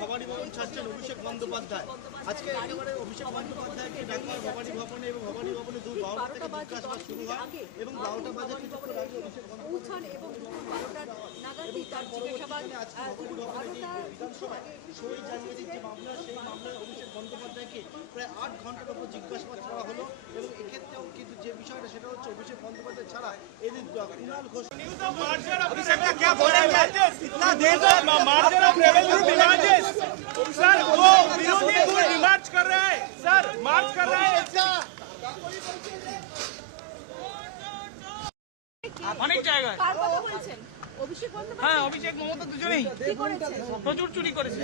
ভবানী ভবন ছাড়ছেন অভিষেক বন্দ্যোপাধ্যায়। আজকে একেবারে অভিষেক বন্দ্যোপাধ্যায়কে ঢাকার ভবানী ভবনে এবং ভবানী ভবনে 12টা থেকে জিজ্ঞাসাবাদ শুরু হয় এবং 12টা বাজে কিছুক্ষণ আগে অভিষেক পৌঁছান এবং 12টার নাগাদই তার জিজ্ঞাসাবাদ বিধানসভায় সই জানিয়েছে যে মামলা, সেই মামলায় অভিষেক বন্দ্যোপাধ্যায়কে প্রায় 8 ঘন্টার উপর জিজ্ঞাসাবাদ করা হলো এবং এক্ষেত্রেও কিন্তু যে বিষয়টা সেটা হচ্ছে অভিষেক বন্দ্যোপাধ্যায় ছাড়া এদিন কুণাল ঘোষ सर वो विरोधी मार्च कर रहे हैं, सर मार्च कर रहे हैं অনেক জায়গায়। হ্যাঁ, অভিষেক মমতা দুজনেই প্রচুর চুরি করেছে,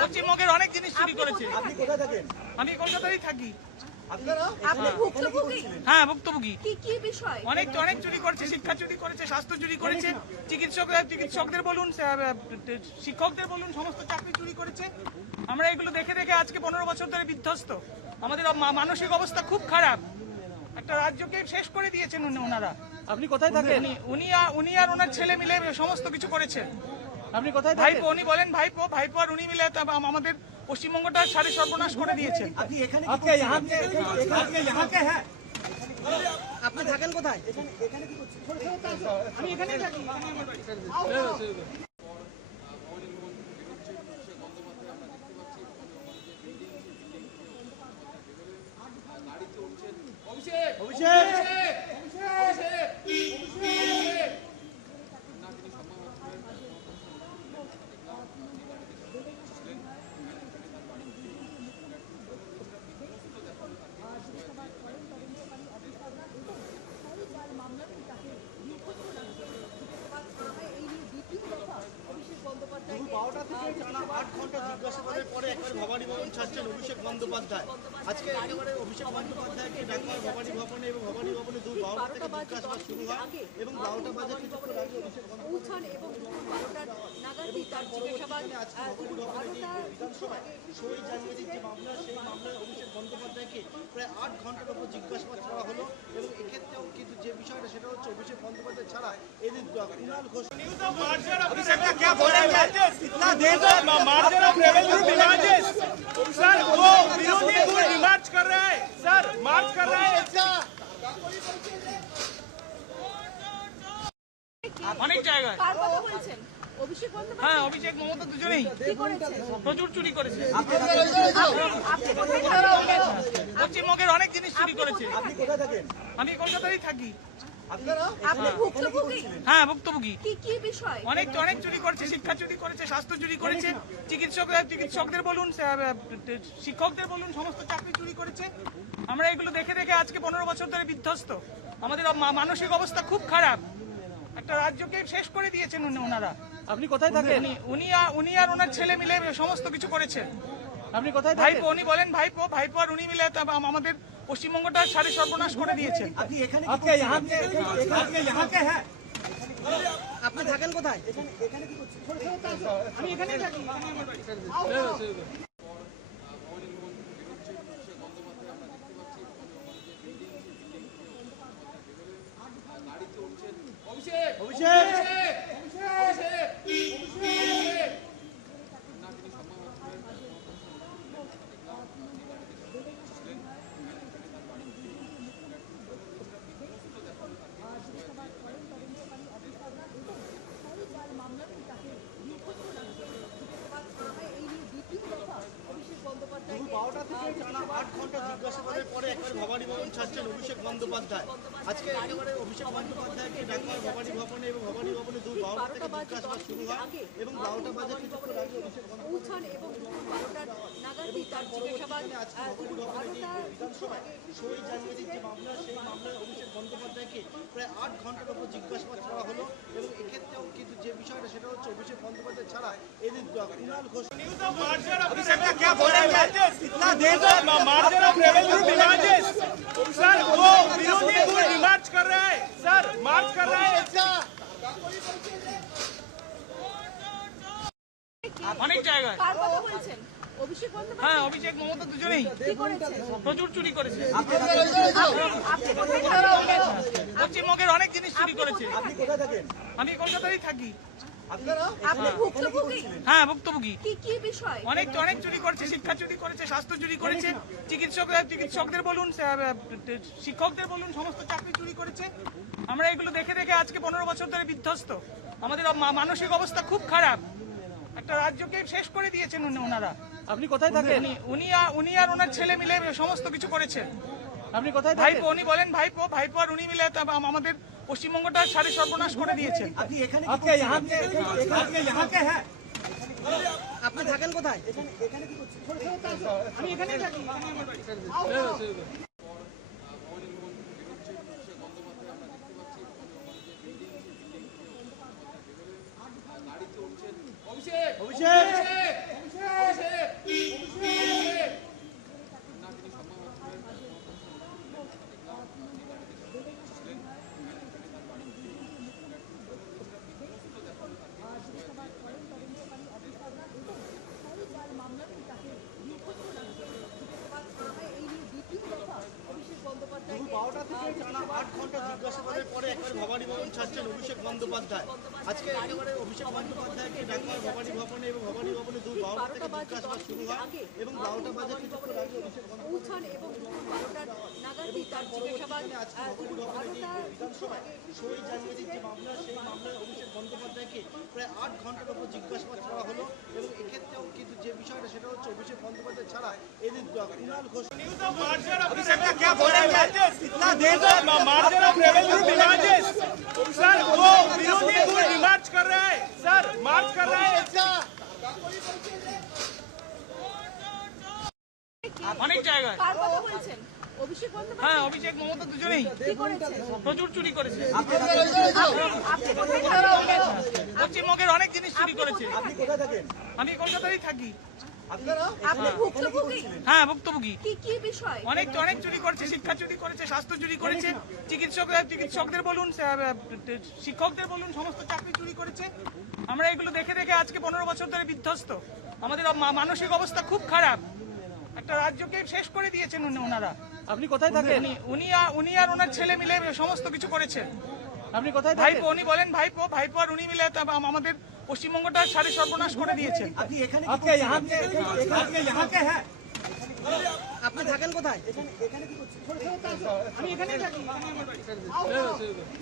পশ্চিমবঙ্গের অনেক জিনিস চুরি করেছে। আমি কলকাতায় থাকি। হ্যাঁ, ভুক্তভোগী। অনেক চুরি করেছে, শিক্ষা চুরি করেছে, স্বাস্থ্য চুরি করেছে, চিকিৎসকদের বলুন, শিক্ষকদের বলুন, সমস্ত চাকরি চুরি করেছে। আমরা এগুলো দেখে দেখে আজকে 15 বছর ধরে বিধ্বস্ত। আমাদের মানসিক অবস্থা খুব খারাপ। একটা রাজ্যকে শেষ করে দিয়েছেন ওনারা। আপনি কোথায় থাকেন? উনি আর ওনার ছেলে মিলে সমস্ত কিছু করেছেন। আপনি কোথায় থাকেন? ভাইপো, উনি বলেন ভাইপো আর উনি মিলে আমাদের পশ্চিমবঙ্গটা সাড়ে সর্বনাশ করে দিয়েছেন। আপনি থাকেন কোথায়? আমি এখানেই থাকি। ভবানী ভবন ছাড়ছেন অভিষেক বন্দ্যোপাধ্যায়। আজকে একেবারে অভিষেক বন্দ্যোপাধ্যায়কে ঢাকার ভবানী ভবনে এবং ভবানী ভবনে 12টা থেকে জিজ্ঞাসাবাদ শুরু হয় এবং 12টা বাজে কিছুক্ষণ আগে অভিষেক পৌঁছান এবং 12টার নাগাদই তার জিজ্ঞাসাবাদ বিধানসভায় সই জানিয়েছে যে মামলা, সেই মামলায় অভিষেক বন্দ্যোপাধ্যায়কে প্রায় 8 ঘন্টার উপর জিজ্ঞাসাবাদ করা হলো এবং এক্ষেত্রেও কিন্তু যে বিষয়টা সেটা হচ্ছে অভিষেক বন্দ্যোপাধ্যায় ছাড়া এদিন কুণাল ঘোষ सर वो विरोधी मार्च कर रहे हैं, सर मार्च कर रहे हैं অনেক জায়গায়। হ্যাঁ, অভিষেক মমতা দুজনেই প্রচুর চুরি করেছে, পশ্চিমবঙ্গের অনেক জিনিস চুরি করেছে। আপনি কোথায় থাকেন? আমি কলকাতায় থাকি। হ্যাঁ, ভুক্তভোগী। অনেক চুরি করেছে, শিক্ষা চুরি করেছে, স্বাস্থ্য চুরি করেছে, চিকিৎসকদের বলুন, শিক্ষকদের বলুন, সমস্ত চাকরি চুরি করেছে। আমরা এগুলো দেখে দেখে আজকে 15 বছর ধরে বিধ্বস্ত। আমাদের মানসিক অবস্থা খুব খারাপ। একটা রাজ্যকে শেষ করে দিয়েছেন ওনারা। আপনি কোথায় থাকেন? উনি আর ওনার ছেলে মিলে সমস্ত কিছু করেছেন। আপনি কোথায় থাকেন? ভাইপো, উনি বলেন ভাইপো আর উনি মিলে আমাদের পশ্চিমবঙ্গটা সাড়ে সর্বনাশ করে দিয়েছেন। আপনি থাকেন কোথায়? আমি এখানেই থাকি। ভবানী ভবন ছাড়ছেন অভিষেক বন্দ্যোপাধ্যায়। আজকে একেবারে অভিষেক বন্দ্যোপাধ্যায়কে ঢাকার ভবানী ভবনে এবং ভবানী ভবনে 12টা থেকে জিজ্ঞাসাবাদ শুরু হয় এবং 12টা বাজে কিছুক্ষণ আগে অভিষেক পৌঁছান এবং 12টার নাগাদই তার জিজ্ঞাসাবাদ বিধানসভায় সই জানিয়েছে যে মামলা, সেই মামলায় অভিষেক বন্দ্যোপাধ্যায়কে প্রায় 8 ঘন্টার উপর জিজ্ঞাসাবাদ করা হলো এবং এক্ষেত্রেও কিন্তু যে বিষয়টা সেটা হচ্ছে হচ্ছে অভিষেক বন্দ্যোপাধ্যায় ছাড়া এদিন কুণাল ঘোষ क्या बोल रहे हैं इतना देर से margin of revenue demands sir वो विरोधी दूर डिमांड कर रहे हैं सर मार्च कर रहे हैं অনেক জায়গায়। কার কথা বলছেন? অভিষেক বন্দ্যোপাধ্যায় হ্যাঁ, অভিষেক মমতা দুজনেই কি করেছে? প্রচুর চুরি করেছে। আপনি কোথায় থাকেন? পশ্চিমবঙ্গের অনেক জিনিস চুরি করেছে। আপনি কোথায় থাকেন? আমি কলকাতাতেই থাকি। আপনি ভুক্তভোগী? হ্যাঁ, ভুক্তভোগী। কি বিষয়? অনেক চুরি করেছে, শিক্ষা চুরি করেছে, স্বাস্থ্য চুরি করেছে, চিকিৎসকদের বলুন, শিক্ষকদের বলুন, সমস্ত চাকরি চুরি করেছে। আমরা এগুলো দেখে দেখে আজকে 15 বছর ধরে বিধ্বস্ত। আমাদের মানসিক অবস্থা খুব খারাপ। একটা রাজ্যকে শেষ করে দিয়েছেন ওনারা। আপনি কোথায় থাকেন? উনি আর ওনার ছেলে মিলে সমস্ত কিছু করেছেন। আপনি কোথায় থাকেন? ভাইপো, উনি বলেন ভাইপো আর উনি মিলে আমাদের পশ্চিমবঙ্গটা সাড়ে সর্বনাশ করে দিয়েছেন। আপনি এখানে আপনি यहाँ के हैं আপনি থাকেন কোথায়? এখানে কি করছেন? আমি এখানেই থাকি। দুপুর 12টা থেকে টানা 8 ঘন্টা জিজ্ঞাসাবাদের পরে একবার ভবানী ভবন ছাড়ছেন অভিষেক বন্দ্যোপাধ্যায়। আজকে একেবারে অভিষেক বন্দ্যোপাধ্যায়কে ডাকা হয় ভবানী ভবনে এবং ভবানী ভবনে দুপুর 12টা থেকে জিজ্ঞাসাবাদ শুরু হয় এবং 12টা বাজে কিছুক্ষণ আগে অভিষেক পৌঁছান এবং দুপুর 12টা নাগাদই তার জিজ্ঞাসাবাদ দুপুর 12টা বিধানসভায় 6 জানুয়ারির যে মামলা সেই মামলায় অভিষেক বন্দ্যোপাধ্যায়কে প্রায় 8 ঘন্টার উপর জিজ্ঞাসাবাদ করা হলো এবং এক্ষেত্রেও কিন্তু যে বিষয়টা সেটা হচ্ছে অভিষেক বন্দ্যোপাধ্যায় ছাড়া এদিন কুণাল ঘোষ क्या बोल रहे हैं इतना देर से margin of revenue demands sir वो विरोधी दूर डिमांड कर रहे हैं सर मार्च कर रहे हैं অনেক জায়গায়। কার কথা বলছেন? অভিষেক বন্দ্যোপাধ্যায় হ্যাঁ, অভিষেক মমতা দুজনেই কি করেছে? প্রচুর চুরি করেছে। আপনি কোথায় থাকেন? পশ্চিমবঙ্গের অনেক জিনিস চুরি করেছে। আপনি কোথায় থাকেন? আমি কলকাতাতেই থাকি। আপনি ভুক্তভোগী? হ্যাঁ, ভুক্তভোগী। কি বিষয়? অনেক চুরি করেছে, শিক্ষা চুরি করেছে, স্বাস্থ্য চুরি করেছে, চিকিৎসকদের বলুন, শিক্ষকদের বলুন, সমস্ত চাকরি চুরি করেছে। আমরা এগুলো দেখে দেখে আজকে 15 বছর ধরে বিধ্বস্ত। আমাদের মানসিক অবস্থা খুব খারাপ। একটা রাজ্যকে শেষ করে দিয়েছেন ওনারা। আপনি কোথায় থাকেন? উনি আর ওনার ছেলে মিলে সমস্ত কিছু করেছেন। আপনি কোথায় থাকেন? ভাইপো, উনি বলেন ভাইপো আর উনি মিলে আমাদের পশ্চিমবঙ্গটা সাড়ে সর্বনাশ করে দিয়েছেন। আপনি এখানে यहाँ के हैं আপনি থাকেন কোথায়? এখানে কি করছেন? আমি এখানেই থাকি।